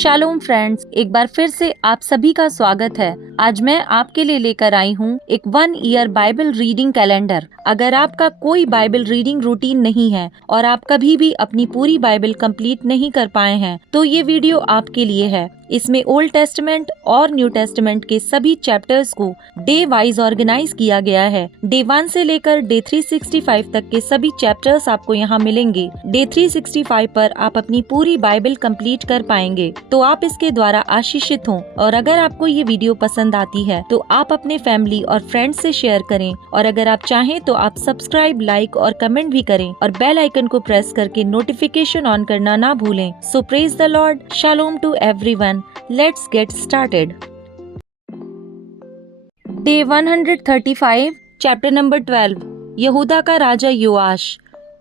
Shalom friends, एक बार फिर से आप सभी का स्वागत है। आज मैं आपके लिए लेकर आई हूँ एक 1 ईयर बाइबल रीडिंग कैलेंडर। अगर आपका कोई बाइबल रीडिंग रूटीन नहीं है और आप कभी भी अपनी पूरी बाइबल कंप्लीट नहीं कर पाए हैं, तो ये वीडियो आपके लिए है। इसमें ओल्ड टेस्टमेंट और न्यू टेस्टमेंट के सभी चैप्टर्स को डे वाइज ऑर्गेनाइज किया गया है। डे 1 से लेकर डे 365 तक के सभी चैप्टर्स आपको यहाँ मिलेंगे। डे 365 पर आप अपनी पूरी बाइबल कंप्लीट कर पाएंगे, तो आप इसके द्वारा आशीषित हों। और अगर आपको ये वीडियो पसंद आती है तो आप अपने फैमिली और फ्रेंड्स से शेयर करें, और अगर आप चाहें तो आप सब्सक्राइब, लाइक और कमेंट भी करें और बेल आइकन को प्रेस करके नोटिफिकेशन ऑन करना ना भूलें। So praise the Lord, shalom to everyone. Let's get started. Day 135, chapter number 12। यहूदा का राजा योआश।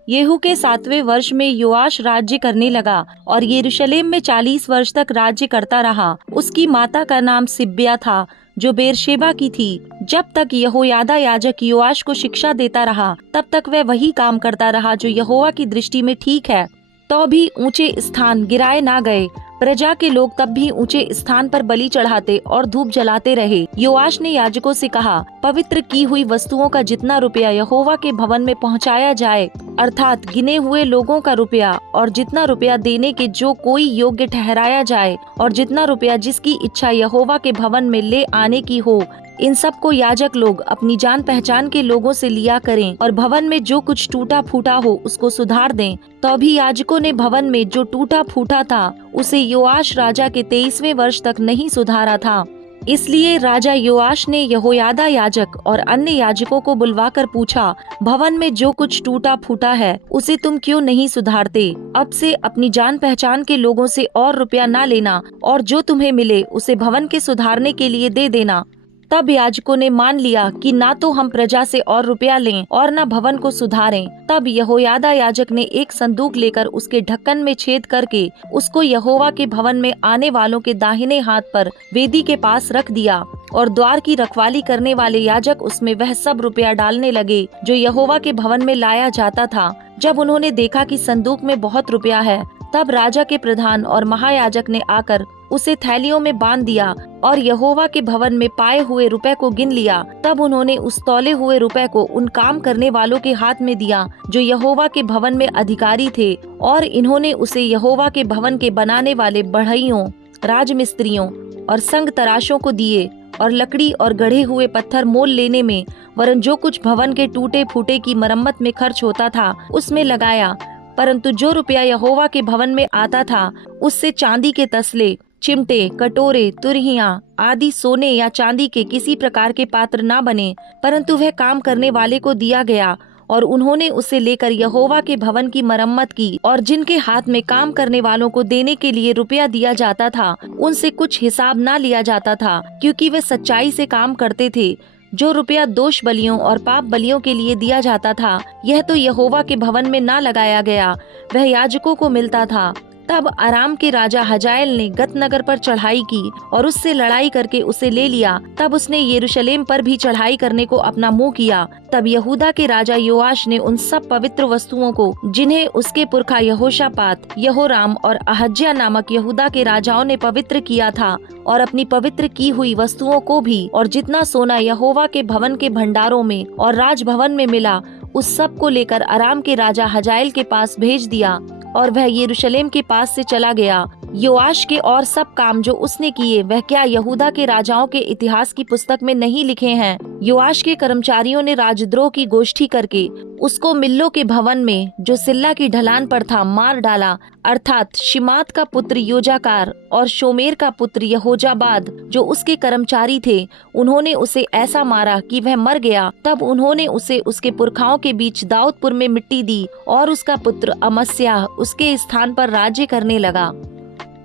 येहू के 7वें वर्ष में योआश राज्य करने लगा और यरूशलेम में 40 वर्ष तक राज्य करता रहा। उसकी माता का नाम सिब्या था, जो बेरशेबा की थी। जब तक यहोयादा याजक योआश को शिक्षा देता रहा, तब तक वह वही काम करता रहा जो यहोवा की दृष्टि में ठीक है। तो भी ऊंचे स्थान गिराए ना गए। प्रजा के लोग तब भी ऊंचे स्थान पर बलि चढ़ाते और धूप जलाते रहे। योआश ने याजकों से कहा, पवित्र की हुई वस्तुओं का जितना रुपया यहोवा के भवन में पहुंचाया जाए, अर्थात गिने हुए लोगों का रुपया, और जितना रुपया देने के जो कोई योग्य ठहराया जाए, और जितना रुपया जिसकी इच्छा यहोवा के भवन में ले आने की हो, इन सब को याजक लोग अपनी जान पहचान के लोगों से लिया करें, और भवन में जो कुछ टूटा फूटा हो उसको सुधार दें। तो भी याजकों ने भवन में जो टूटा फूटा था उसे योआश राजा के 23वें वर्ष तक नहीं सुधारा था। इसलिए राजा योआश ने यहोयादा याजक और अन्य याजकों को बुलवाकर पूछा, भवन में जो कुछ टूटा फूटा है उसे तुम क्यों नहीं सुधारते? अब से अपनी जान पहचान के लोगों से और रुपया ना लेना, और जो तुम्हें मिले उसे भवन के सुधारने के लिए दे देना। तब याजकों ने मान लिया कि ना तो हम प्रजा से और रुपया लें और न भवन को सुधारें। तब यहोयादा याजक ने एक संदूक लेकर उसके ढक्कन में छेद करके उसको यहोवा के भवन में आने वालों के दाहिने हाथ पर वेदी के पास रख दिया, और द्वार की रखवाली करने वाले याजक उसमें वह सब रुपया डालने लगे जो यहोवा के भवन में लाया जाता था। जब उन्होंने देखा कि संदूक में बहुत रुपया है, तब राजा के प्रधान और महायाजक ने आकर उसे थैलियों में बांध दिया और यहोवा के भवन में पाए हुए रुपए को गिन लिया। तब उन्होंने उस तौले हुए रुपए को उन काम करने वालों के हाथ में दिया जो यहोवा के भवन में अधिकारी थे, और इन्होंने उसे यहोवा के भवन के बनाने वाले बढ़इयों, राजमिस्त्रियों और संग तराशों को दिए, और लकड़ी और गढ़े हुए पत्थर मोल लेने में, वरन जो कुछ भवन के टूटे फूटे की मरम्मत में खर्च होता था उसमें लगाया। परंतु जो रुपया यहोवा के भवन में आता था उससे चांदी के तसले, चिमटे, कटोरे, तुरहियां आदि सोने या चांदी के किसी प्रकार के पात्र ना बने, परंतु वह काम करने वाले को दिया गया, और उन्होंने उसे लेकर यहोवा के भवन की मरम्मत की। और जिनके हाथ में काम करने वालों को देने के लिए रुपया दिया जाता था उनसे कुछ हिसाब ना लिया जाता था, क्योंकि वे सच्चाई से काम करते थे। जो रुपया दोष बलियों और पाप बलियों के लिए दिया जाता था, यह तो यहोवा के भवन में ना लगाया गया, वह याजकों को मिलता था। तब अराम के राजा हजाएल ने गत नगर पर चढ़ाई की और उससे लड़ाई करके उसे ले लिया। तब उसने यरूशलेम पर भी चढ़ाई करने को अपना मुंह किया। तब यहूदा के राजा योआश ने उन सब पवित्र वस्तुओं को, जिन्हें उसके पुरखा यहोशापात, यहोराम और अहज्या नामक यहूदा के राजाओं ने पवित्र किया था, और अपनी पवित्र की हुई वस्तुओं को भी, और जितना सोना यहोवा के भवन के भंडारों में और राजभवन में मिला, उस सब को लेकर अराम के राजा हजाएल के पास भेज दिया, और वह यरूशलेम के पास से चला गया। योआश के और सब काम जो उसने किए, वह क्या यहूदा के राजाओं के इतिहास की पुस्तक में नहीं लिखे हैं? योआश के कर्मचारियों ने राजद्रोह की गोष्ठी करके उसको मिल्लो के भवन में, जो सिल्ला की ढलान पर था, मार डाला, अर्थात शिमात का पुत्र योजाकार और शोमेर का पुत्र यहोजाबाद, जो उसके कर्मचारी थे, उन्होंने उसे ऐसा मारा कि वह मर गया। तब उन्होंने उसे उसके पुरखाओं के बीच दाऊदपुर में मिट्टी दी, और उसका पुत्र अमस्याह उसके स्थान पर राज्य करने लगा।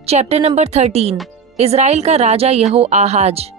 Chapter number 13। इजराइल का राजा यहोआहाज।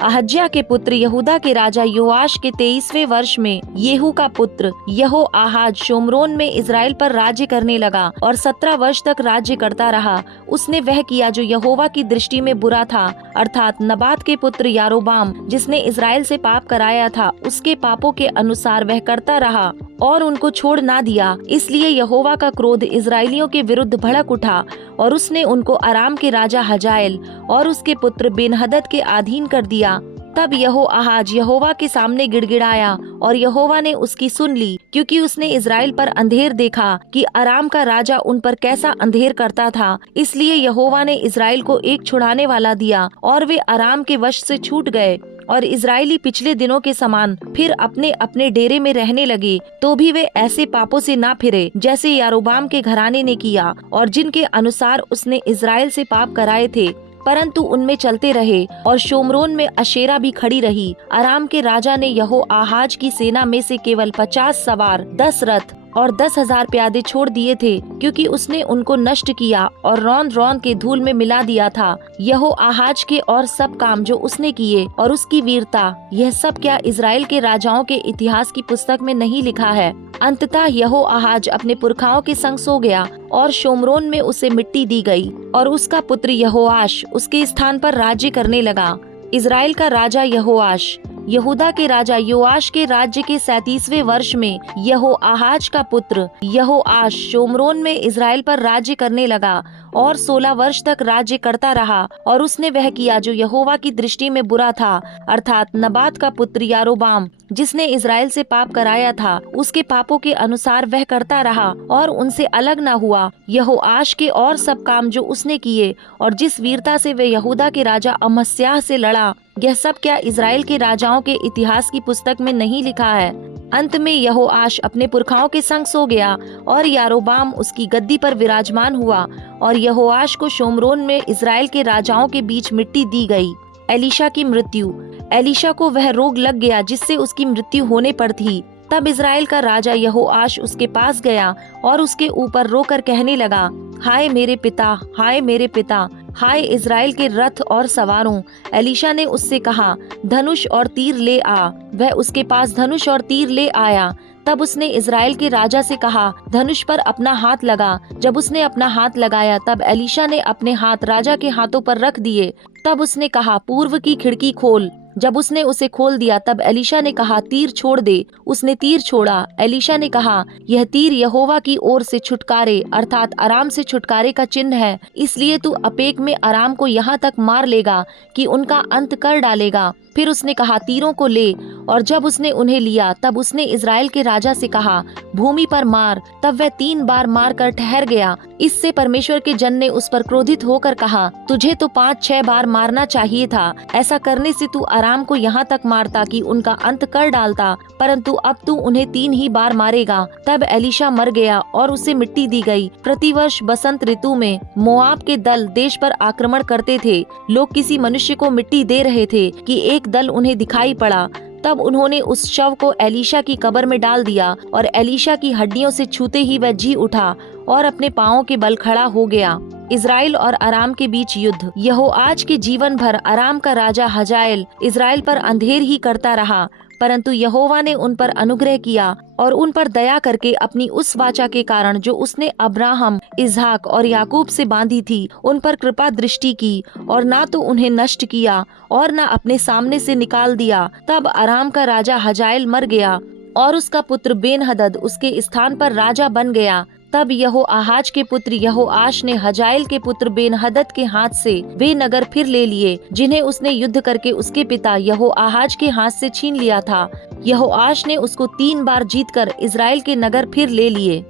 अहज्या के पुत्र यहूदा के राजा योआश के 23वें वर्ष में येहू का पुत्र यहोआहाज शोमरोन में इजराइल पर राज्य करने लगा, और 17 वर्ष तक राज्य करता रहा। उसने वह किया जो यहोवा की दृष्टि में बुरा था, अर्थात नबात के पुत्र यारोबाम, जिसने इजराइल से पाप कराया था, उसके पापों के अनुसार वह करता रहा, और उनको छोड़ ना दिया। इसलिए यहोवा का क्रोध इजराइलियों के विरुद्ध भड़क उठा और उसने उनको अराम के राजा हजाएल और उसके पुत्र बेनहदद के अधीन कर दिया। तब यहोआहाज यहोवा के सामने गिड़गिड़ाया और यहोवा ने उसकी सुन ली, क्योंकि उसने इजराइल पर अंधेर देखा कि अराम का राजा उन पर कैसा अंधेर करता था। इसलिए यहोवा ने इजराइल को एक छुड़ाने वाला दिया और वे अराम के वश से छूट गए। और इजरायली पिछले दिनों के समान फिर अपने अपने डेरे में रहने लगे, तो भी वे ऐसे पापों से ना फिरे जैसे यारोबाम के घराने ने किया और जिनके अनुसार उसने इजराइल से पाप कराए थे, परंतु उनमें चलते रहे। और शोमरोन में अशेरा भी खड़ी रही। अराम के राजा ने यहोआहाज की सेना में से केवल 50 सवार, 10 रथ और 10,000 प्यादे छोड़ दिए थे, क्योंकि उसने उनको नष्ट किया और रौंद रौंद के धूल में मिला दिया था। यहोआहाज के और सब काम जो उसने किए और उसकी वीरता, यह सब क्या इजराइल के राजाओं के इतिहास की पुस्तक में नहीं लिखा है? अंततः यहोआहाज अपने पुरखाओं के संग सो गया और शोमरोन में उसे मिट्टी दी गई और उसका पुत्र यहोआश उसके स्थान पर राज्य करने लगा। इजराइल का राजा यहोआश यहूदा के राजा योआश के राज्य के 37वें वर्ष में यहोआहाज का पुत्र यहोआश शोमरोन में इजराइल पर राज्य करने लगा और 16 वर्ष तक राज्य करता रहा। और उसने वह किया जो यहोवा की दृष्टि में बुरा था, अर्थात नबात का पुत्र यारोबाम, जिसने इजराइल से पाप कराया था, उसके पापों के अनुसार वह करता रहा और उनसे अलग न हुआ। यहोआश के और सब काम जो उसने किए और जिस वीरता से वे यहूदा के राजा अमस्याह से लड़ा, यह सब क्या इजराइल के राजाओं के इतिहास की पुस्तक में नहीं लिखा है? अंत में यहोआश अपने पुरखाओं के संग सो गया और यारोबाम उसकी गद्दी पर विराजमान हुआ और यहोआश को शोमरोन में इजराइल के राजाओं के बीच मिट्टी दी गई। एलीशा की मृत्यु। एलीशा को वह रोग लग गया जिससे उसकी मृत्यु होने पर थी। तब इजराइल का राजा यहोआश उसके पास गया और उसके ऊपर रोकर कहने लगा, हाय मेरे पिता, हाय मेरे पिता, हाय इजराइल के रथ और सवारों। एलीशा ने उससे कहा, धनुष और तीर ले आ। वह उसके पास धनुष और तीर ले आया। तब उसने इजराइल के राजा से कहा, धनुष पर अपना हाथ लगा। जब उसने अपना हाथ लगाया तब एलीशा ने अपने हाथ राजा के हाथों पर रख दिए। तब उसने कहा, पूर्व की खिड़की खोल। जब उसने उसे खोल दिया तब एलीशा ने कहा, तीर छोड़ दे। उसने तीर छोड़ा। एलीशा ने कहा, यह तीर यहोवा की ओर से छुटकारे अर्थात अराम से छुटकारे का चिन्ह है, इसलिए तू अपेक में अराम को यहाँ तक मार लेगा कि उनका अंत कर डालेगा। फिर उसने कहा, तीरों को ले। और जब उसने उन्हें लिया तब उसने इजराइल के राजा से कहा, भूमि पर मार। तब वह 3 बार मार कर ठहर गया। इससे परमेश्वर के जन ने उस पर क्रोधित होकर कहा, तुझे तो 5-6 बार मारना चाहिए था। ऐसा करने से तू अराम को यहाँ तक मारता कि उनका अंत कर डालता, परंतु अब तू उन्हें 3 ही बार मारेगा। तब एलीशा मर गया और उसे मिट्टी दी गई। प्रतिवर्ष बसंत ऋतु में मोआब के दल देश पर आक्रमण करते थे। लोग किसी मनुष्य को मिट्टी दे रहे थे कि एक दल उन्हें दिखाई पड़ा। तब उन्होंने उस शव को एलीशा की कब्र में डाल दिया और एलीशा की हड्डियों से छूते ही वह जी उठा और अपने पांवों के बल खड़ा हो गया। इजराइल और अराम के बीच युद्ध। यहोआज के जीवन भर अराम का राजा हजाएल इजराइल पर अंधेर ही करता रहा, परंतु यहोवा ने उन पर अनुग्रह किया और उन पर दया करके अपनी उस वाचा के कारण जो उसने अब्राहम, इसहाक और याकूब से बांधी थी, उन पर कृपा दृष्टि की और ना तो उन्हें नष्ट किया और ना अपने सामने से निकाल दिया। तब अराम का राजा हजाएल मर गया और उसका पुत्र बेनहदद उसके स्थान पर राजा बन गया। तब यहोआहाज के पुत्र यहोआश ने हजाएल के पुत्र बेनहदद के हाथ से वे नगर फिर ले लिए, जिन्हें उसने युद्ध करके उसके पिता यहोआहाज के हाथ से छीन लिया था। यहोआश ने उसको 3 बार जीतकर इजराइल के नगर फिर ले लिए।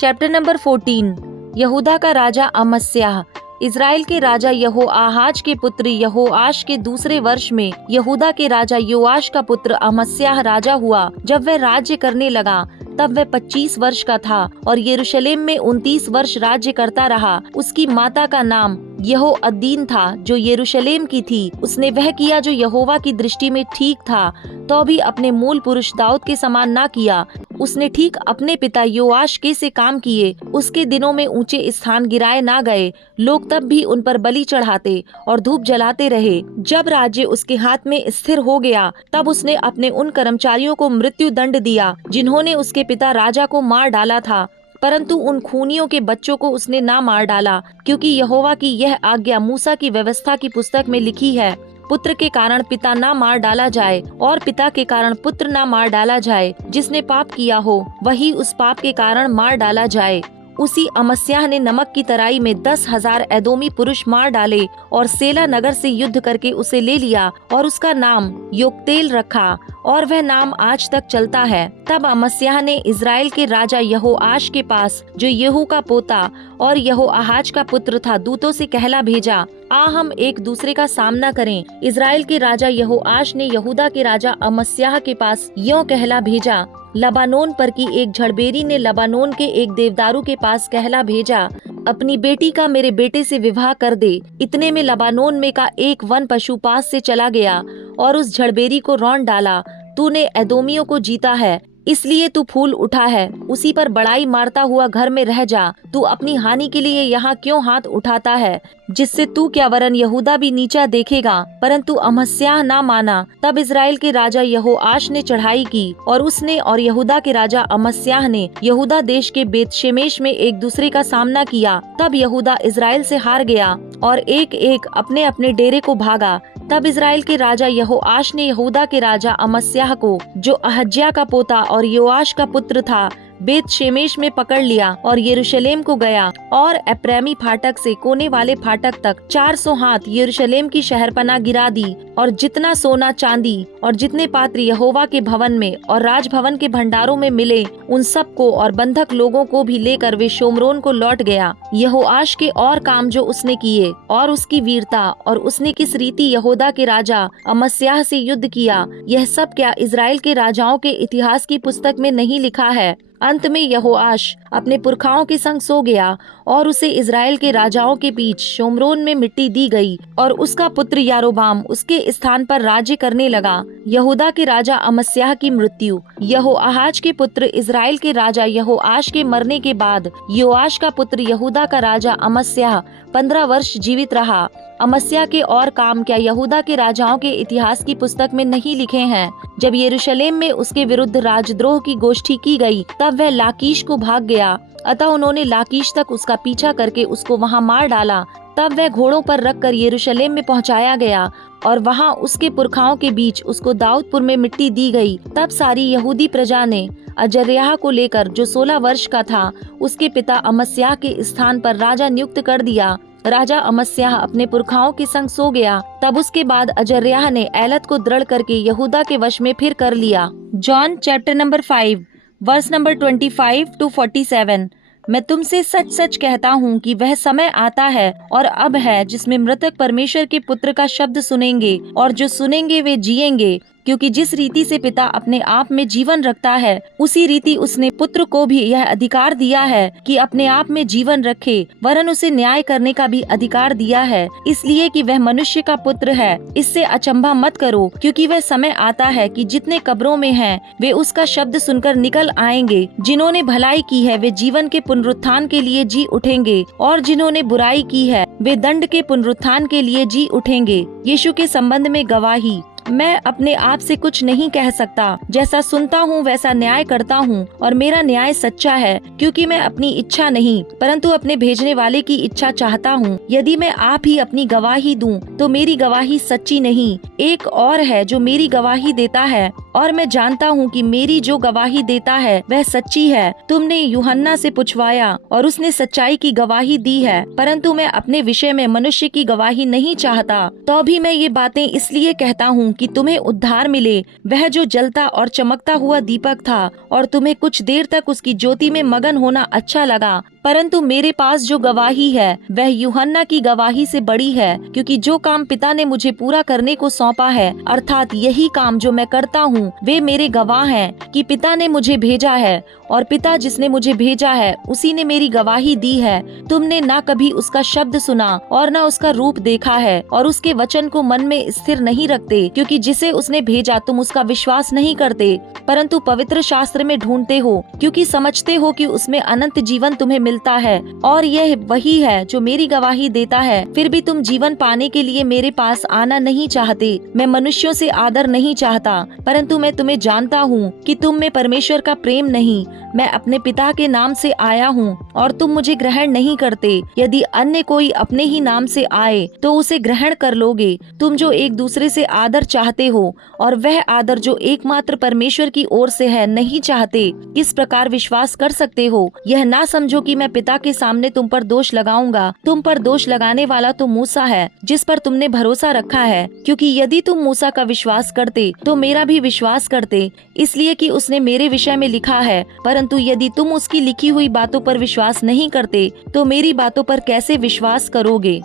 Chapter number 14। यहूदा का राजा अमस्याह। इजराइल के राजा यहोआहाज के पुत्र यहोआश के दूसरे वर्ष में यहूदा के राजा योआश का पुत्र अमस्याह राजा हुआ। जब वह राज्य करने लगा तब वह 25 वर्ष का था और यरूशलेम में 29 वर्ष राज्य करता रहा। उसकी माता का नाम यहोअद्दीन था जो यरूशलेम की थी। उसने वह किया जो यहोवा की दृष्टि में ठीक था, तो भी अपने मूल पुरुष दाऊद के समान ना किया। उसने ठीक अपने पिता योआश के से काम किए। उसके दिनों में ऊंचे स्थान गिराए ना गए। लोग तब भी उन पर बलि चढ़ाते और धूप जलाते रहे। जब राज्य उसके हाथ में स्थिर हो गया तब उसने अपने उन कर्मचारियों को मृत्यु दंड दिया जिन्होंने उसके पिता राजा को मार डाला था। परंतु उन खूनियों के बच्चों को उसने ना मार डाला, क्योंकि यहोवा की यह आज्ञा मूसा की व्यवस्था की पुस्तक में लिखी है, पुत्र के कारण पिता ना मार डाला जाए और पिता के कारण पुत्र ना मार डाला जाए। जिसने पाप किया हो वही उस पाप के कारण मार डाला जाए। उसी अमस्याह ने नमक की तराई में 10,000 एदोमी पुरुष मार डाले और सेला नगर से युद्ध करके उसे ले लिया और उसका नाम योक्तेल रखा और वह नाम आज तक चलता है। तब अमस्याह ने इज़राइल के राजा यहोआश के पास, जो येहू का पोता और यहोआहाज का पुत्र था, दूतों से कहला भेजा, आ हम एक दूसरे का सामना करें। इज़राइल के राजा यहोआश ने यहूदा के राजा अमस्याह के पास यों कहला भेजा, लबानोन पर की एक झड़बेरी ने लबानोन के एक देवदारू के पास कहला भेजा, अपनी बेटी का मेरे बेटे से विवाह कर दे। इतने में लबानोन में का एक वन पशु पास से चला गया और उस झड़बेरी को रौंद डाला। तूने एदोमियों को जीता है, इसलिए तू फूल उठा है, उसी पर बड़ाई मारता हुआ घर में रह जा। तू अपनी हानि के लिए यहाँ क्यों हाथ उठाता है, जिससे तू क्या वरन यहूदा भी नीचा देखेगा। परंतु अमस्याह ना माना। तब इज़राइल के राजा यहोआश ने चढ़ाई की और उसने और यहूदा के राजा अमस्याह ने यहूदा देश के बेतशेमेश में एक दूसरे का सामना किया। तब यहूदा इज़राइल से हार गया और एक एक अपने अपने डेरे को भागा। तब इज़राइल के राजा यहोआश ने यहूदा के राजा अमस्याह को, जो अहज्याह का पोता और योआश का पुत्र था, बेत शेमेश में पकड़ लिया और यरूशलेम को गया और एप्रैमी फाटक से कोने वाले फाटक तक 400 हाथ यरूशलेम की शहरपनाह गिरा दी और जितना सोना चांदी और जितने पात्र यहोवा के भवन में और राजभवन के भंडारों में मिले उन सब को और बंधक लोगों को भी लेकर वे शोमरोन को लौट गया। यहोआश के और काम जो उसने किए और उसकी वीरता और उसने किस रीति यहूदा के राजा अमस्याह से युद्ध किया, यह सब क्या इज़राइल के राजाओं के इतिहास की पुस्तक में नहीं लिखा है। अंत में यहोआश अपने पुरखाओं के संग सो गया और उसे इज़राइल के राजाओं के बीच शोमरोन में मिट्टी दी गई और उसका पुत्र यारोबाम उसके स्थान पर राज्य करने लगा। यहूदा के राजा अमस्याह की मृत्यु। यहोआहाज के पुत्र इज़राइल के राजा यहोआश के मरने के बाद योआश का पुत्र यहूदा का राजा अमस्याह 15 वर्ष जीवित रहा। अमस्याह के और काम क्या यहूदा के राजाओं के इतिहास की पुस्तक में नहीं लिखे हैं। जब यरूशलेम में उसके विरुद्ध राजद्रोह की गोष्ठी की गई, तब वह लाकीश को भाग गया। अतः उन्होंने लाकीश तक उसका पीछा करके उसको वहां मार डाला। तब वह घोड़ों पर रखकर यरूशलेम में पहुंचाया गया और वहां उसके पुरखाओं के बीच उसको दाऊदपुर में मिट्टी दी गई। तब सारी यहूदी प्रजा ने अजर्याह को लेकर, जो 16 वर्ष का था, उसके पिता अमस्याह के स्थान पर राजा नियुक्त कर दिया। राजा अमस्याह अपने पुरखाओं के संग सो गया। तब उसके बाद अजर्याह ने एलत को दृढ़ करके यहूदा के वश में फिर कर लिया। John chapter number 5 verse number 25 to 47। मैं तुमसे सच सच कहता हूँ कि वह समय आता है और अब है जिसमें मृतक परमेश्वर के पुत्र का शब्द सुनेंगे और जो सुनेंगे वे जिएंगे, क्योंकि जिस रीति से पिता अपने आप में जीवन रखता है, उसी रीति उसने पुत्र को भी यह अधिकार दिया है कि अपने आप में जीवन रखे, वरन उसे न्याय करने का भी अधिकार दिया है, इसलिए कि वह मनुष्य का पुत्र है। इससे अचंभा मत करो, क्योंकि वह समय आता है कि जितने कब्रों में हैं, वे उसका शब्द सुनकर निकल आएंगे। जिन्होंने भलाई की है वे जीवन के पुनरुत्थान के लिए जी उठेंगे, और जिन्होंने बुराई की है वे दंड के पुनरुत्थान के लिए जी उठेंगे। यीशु के संबंध में गवाही। मैं अपने आप से कुछ नहीं कह सकता, जैसा सुनता हूँ वैसा न्याय करता हूँ, और मेरा न्याय सच्चा है, क्योंकि मैं अपनी इच्छा नहीं परंतु अपने भेजने वाले की इच्छा चाहता हूँ। यदि मैं आप ही अपनी गवाही दूं, तो मेरी गवाही सच्ची नहीं। एक और है जो मेरी गवाही देता है, और मैं जानता हूँ कि मेरी जो गवाही देता है वह सच्ची है। तुमने यूहन्ना से पूछवाया और उसने सच्चाई की गवाही दी है, परंतु मैं अपने विषय में मनुष्य की गवाही नहीं चाहता। तो भी मैं ये बातें इसलिए कहता हूँ कि तुम्हें उद्धार मिले। वह जो जलता और चमकता हुआ दीपक था और तुम्हें कुछ देर तक उसकी ज्योति में मगन होना अच्छा लगा, परंतु मेरे पास जो गवाही है वह यूहन्ना की गवाही से बड़ी है, क्योंकि जो काम पिता ने मुझे पूरा करने को सौंपा है, अर्थात यही काम जो मैं करता हूँ, वे मेरे गवाह हैं कि पिता ने मुझे भेजा है, और पिता जिसने मुझे भेजा है उसी ने मेरी गवाही दी है। तुमने ना कभी उसका शब्द सुना और ना उसका रूप देखा है, और उसके वचन को मन में स्थिर नहीं रखते, क्योंकि जिसे उसने भेजा तुम उसका विश्वास नहीं करते, परंतु पवित्र शास्त्र में ढूंढते हो, क्योंकि समझते हो कि उसमें अनंत जीवन तुम्हें मिलता है, और यह वही है जो मेरी गवाही देता है। फिर भी तुम जीवन पाने के लिए मेरे पास आना नहीं चाहते। मैं मनुष्यों से आदर नहीं चाहता, परंतु मैं तुम्हें जानता हूँ कि तुम में परमेश्वर का प्रेम नहीं। मैं अपने पिता के नाम से आया हूँ और तुम मुझे ग्रहण नहीं करते। यदि अन्य कोई अपने ही नाम से आए तो उसे ग्रहण कर लोगे। तुम जो एक दूसरे से आदर चाहते हो और वह आदर जो एकमात्र परमेश्वर की ओर से है नहीं चाहते, किस प्रकार विश्वास कर सकते हो? यह ना समझो कि मैं पिता के सामने तुम पर दोष लगाऊंगा। तुम पर दोष लगाने वाला तो मूसा है, जिस पर तुमने भरोसा रखा है, क्योंकि यदि तुम मूसा का विश्वास करते तो मेरा भी विश्वास करते, इसलिए कि उसने मेरे विषय में लिखा है। परंतु यदि तुम उसकी लिखी हुई बातों पर विश्वास नहीं करते तो मेरी बातों पर कैसे विश्वास करोगे?